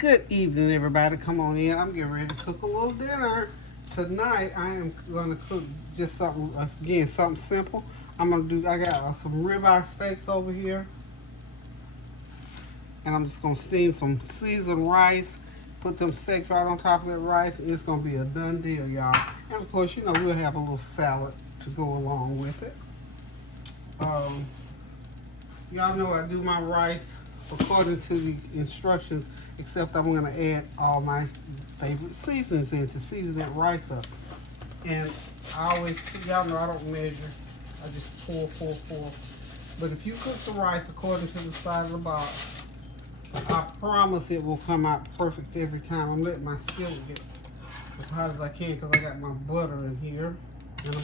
Good evening, everybody. Come on in. I'm getting ready to cook a little dinner. Tonight, I am going to cook just something, again, something simple. I got some ribeye steaks over here. And I'm just going to steam some seasoned rice. Put them steaks right on top of that rice. It's going to be a done deal, y'all. And of course, we'll have a little salad to go along with it. Y'all know I do my rice according to the instructions, except I'm going to add all my favorite seasonings in to season that rice up. And I always, y'all know I don't measure. I just pour. But if you cook the rice according to the size of the box, I promise it will come out perfect every time. I'm letting my skillet get as hot as I can because I got my butter in here. And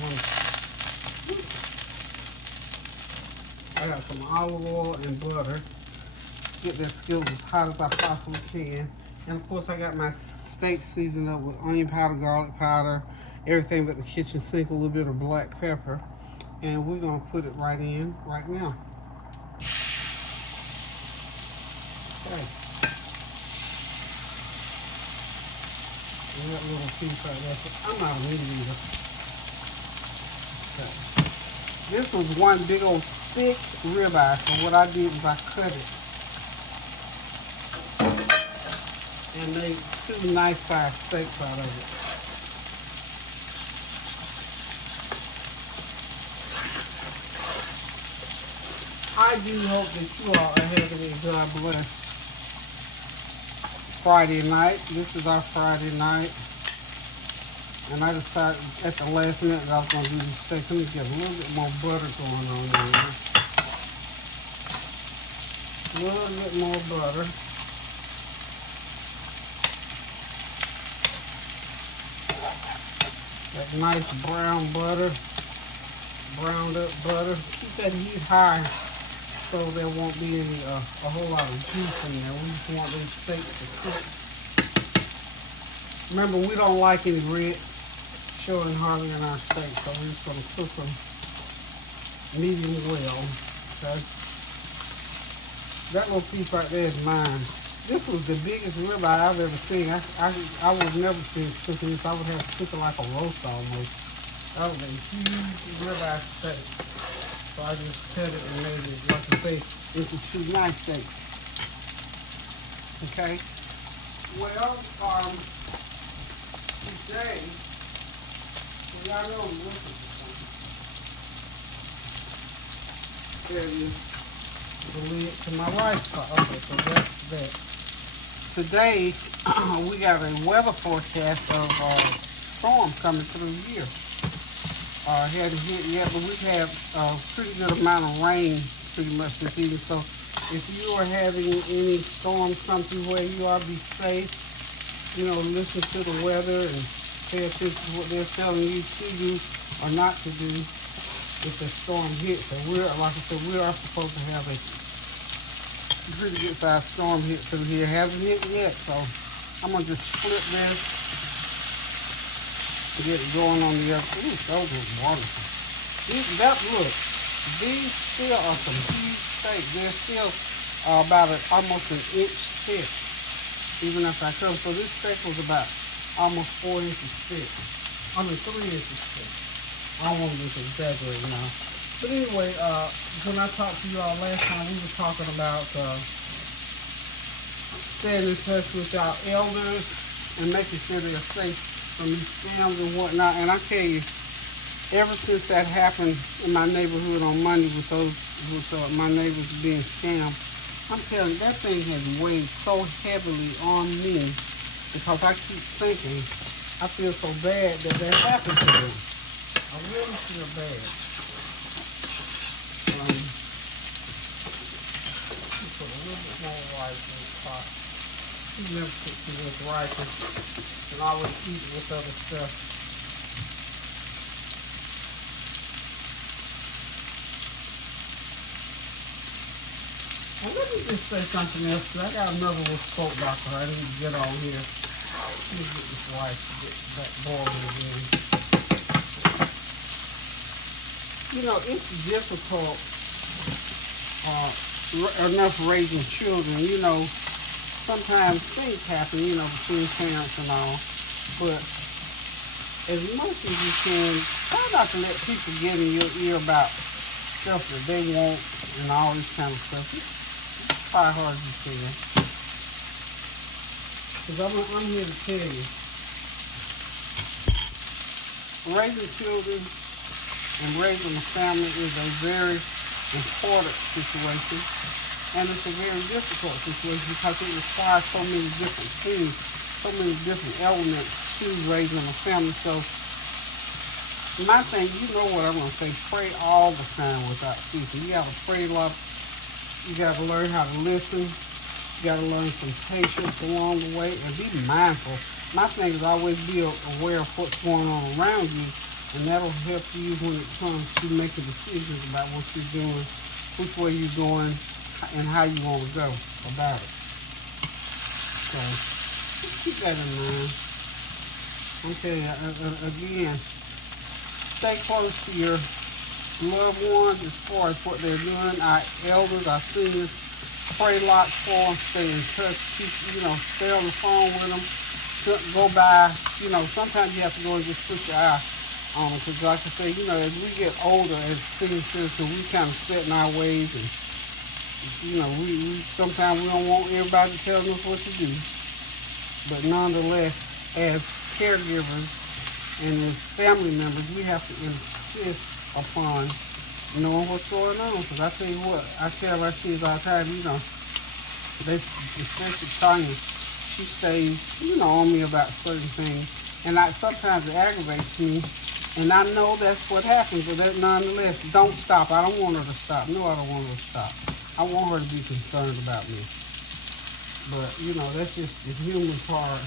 I got some olive oil and butter. Get that skillet as hot as I possibly can. And of course I got my steak seasoned up with onion powder, garlic powder, everything but the kitchen sink, a little bit of black pepper. And we're going to put it right in right now. Okay. And that little piece right there. I'm not a meat eater. Okay. This was one big old thick ribeye. So what I did was I cut it and made two nice sized steaks out of it. I do hope that you all are having a God bless Friday night. This is our Friday night. And I decided at the last minute that I was going to do these steaks. Let me get a little bit more butter going on there. A little bit more butter. That nice brown butter. Browned up butter. Keep that heat high so there won't be any a whole lot of juice in there. We just want these steaks to cook. Remember, we don't like any red showing hardly in our steaks, so we're just going to cook them medium well. Okay. That little piece right there is mine. This was the biggest ribeye I've ever seen. I would never see cooking this. I would have to cook it like a roast almost. That was a huge ribeye steak. So I just cut it and made it, like I say, into two nice steaks. Okay? Well, today, y'all know I'm looking for something. There it is. The lid to my rice pot. Okay, so that's that. Today, we got a weather forecast of storms coming through here. Hadn't hit yet, but we've had a pretty good amount of rain pretty much this evening. So if you are having any storms come through where you are, be safe. Listen to the weather and pay attention to what they're telling you to do or not to do if the storm hits. And like I said, we are supposed to have a pretty good sized storm hit through here. Hasn't hit yet, so I'm gonna just flip this. Get it going on the other. Ooh, those are wonderful. Look, these still are some huge steaks. They're still about almost an inch thick, even after I cut them. So this steak was about almost 4 inches thick. 3 inches thick. I don't want to just exaggerate now. But anyway, when I talked to you all last time, we were talking about staying in touch with our elders and making sure they're safe from these scams and whatnot. And I tell you, ever since that happened in my neighborhood on Monday with my neighbors being scammed, I'm telling you, that thing has weighed so heavily on me because I keep thinking, I feel so bad that happened to them. I really feel bad. Put a little bit more rice in the pot. You never put too much rice in. And always eat it with other stuff. And let me just say something else, because I got another little spoke doctor I need to get on here. Let me get this rice to get that boiling again. It's difficult enough raising children, sometimes things happen, you know, between parents and all. But as much as you can, try not to let people get in your ear about stuff that they want and all this kind of stuff. Just try hard as you can. Because I'm here to tell you, raising children and raising a family is a very important situation. And it's a very difficult situation because it requires so many different things, so many different elements to raising a family. So my thing, you know what I'm going to say, pray all the time without ceasing. You got to pray a lot. You got to learn how to listen. You got to learn some patience along the way and be mindful. My thing is always be aware of what's going on around you, and that'll help you when it comes to making decisions about what you're doing, which way you're going, and how you want to go about it. So just keep that in mind. I'm telling you, again, stay close to your loved ones as far as what they're doing. Our elders, our seniors, pray lots for them, stay in touch, keep, stay on the phone with them. Go by, sometimes you have to go and just put your eye on them. Because like I say, as we get older as senior citizens, we kind of set in our ways. And, we sometimes we don't want everybody telling us what to do. But nonetheless, as caregivers and as family members, we have to insist upon knowing what's going on. Because I tell you what, I tell our kids all the time, especially Tanya, she stays, on me about certain things. And sometimes it aggravates me. And I know that's what happens, but that nonetheless, don't stop. I don't want her to stop. No, I don't want her to stop. I want her to be concerned about me. But, that's just the human part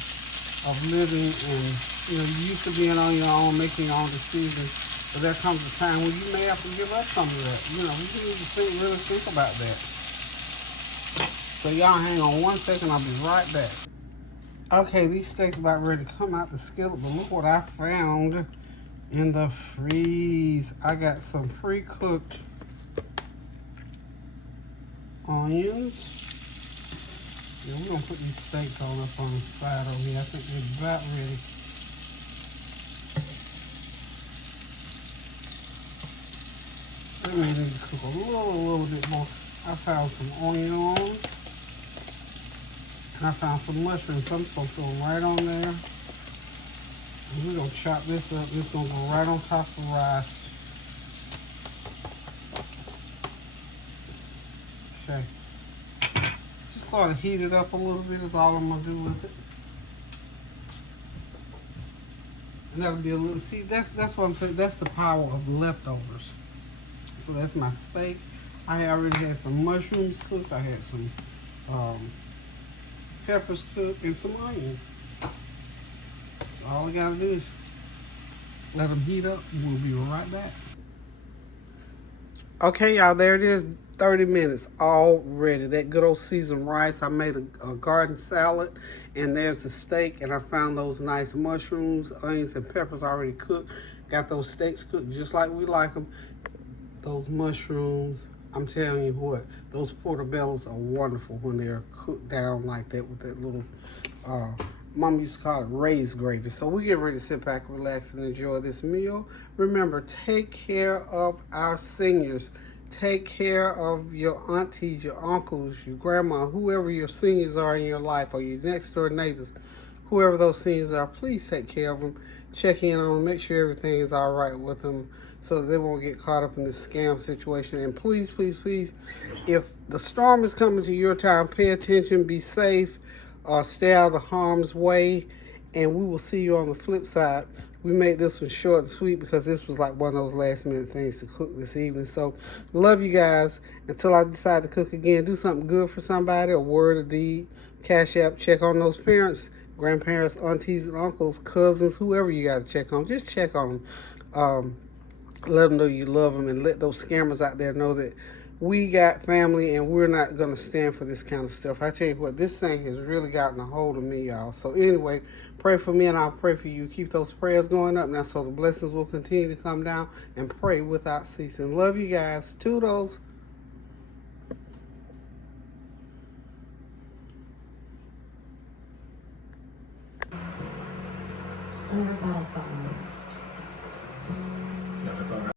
of living. And, you used to being on your own, making your own decisions. But there comes a time when you may have to give up some of that. We need to really think about that. So y'all hang on one second. I'll be right back. Okay, these steaks about ready to come out the skillet, but look what I found in the freeze. I got some pre-cooked onions. Yeah, we're gonna put these steaks on up on the side over here. I think they're about ready. They may need to cook a little bit more. I found some onion. And I found some mushrooms. So I'm just going to throw them right on there. And we're going to chop this up. This is going to go right on top of the rice. Okay. Just sort of heat it up a little bit is all I'm going to do with it. And that'll be a little, see, that's what I'm saying. That's the power of leftovers. So that's my steak. I already had some mushrooms cooked. I had some peppers cooked and some onion. So all I gotta do is let them heat up. We'll be right back. Okay, y'all, there it is. 30 minutes all ready. That good old seasoned rice. I made a garden salad, and there's the steak, and I found those nice mushrooms, onions, and peppers already cooked. Got those steaks cooked just like we like them. Those mushrooms, I'm telling you what, those portobellos are wonderful when they're cooked down like that with that little, Mom used to call it raised gravy. So we're getting ready to sit back, relax, and enjoy this meal. Remember, take care of our seniors. Take care of your aunties, your uncles, your grandma, whoever your seniors are in your life, or your next door neighbors. Whoever those seniors are, please take care of them. Check in on them, make sure everything is all right with them so that they won't get caught up in this scam situation. And please, please, please, if the storm is coming to your town, pay attention, be safe, stay out of the harm's way, and we will see you on the flip side. We made this one short and sweet because this was like one of those last minute things to cook this evening. So, love you guys. Until I decide to cook again, do something good for somebody, a word, a deed, Cash App, check on those parents, grandparents, aunties and uncles, cousins, whoever you got to check on. Just check on them. Let them know you love them, and let those scammers out there know that we got family and we're not going to stand for this kind of stuff. I tell you what, this thing has really gotten a hold of me, y'all. So anyway, pray for me and I'll pray for you. Keep those prayers going up now so the blessings will continue to come down, and pray without ceasing. Love you guys. Toodles. Overthought of fun.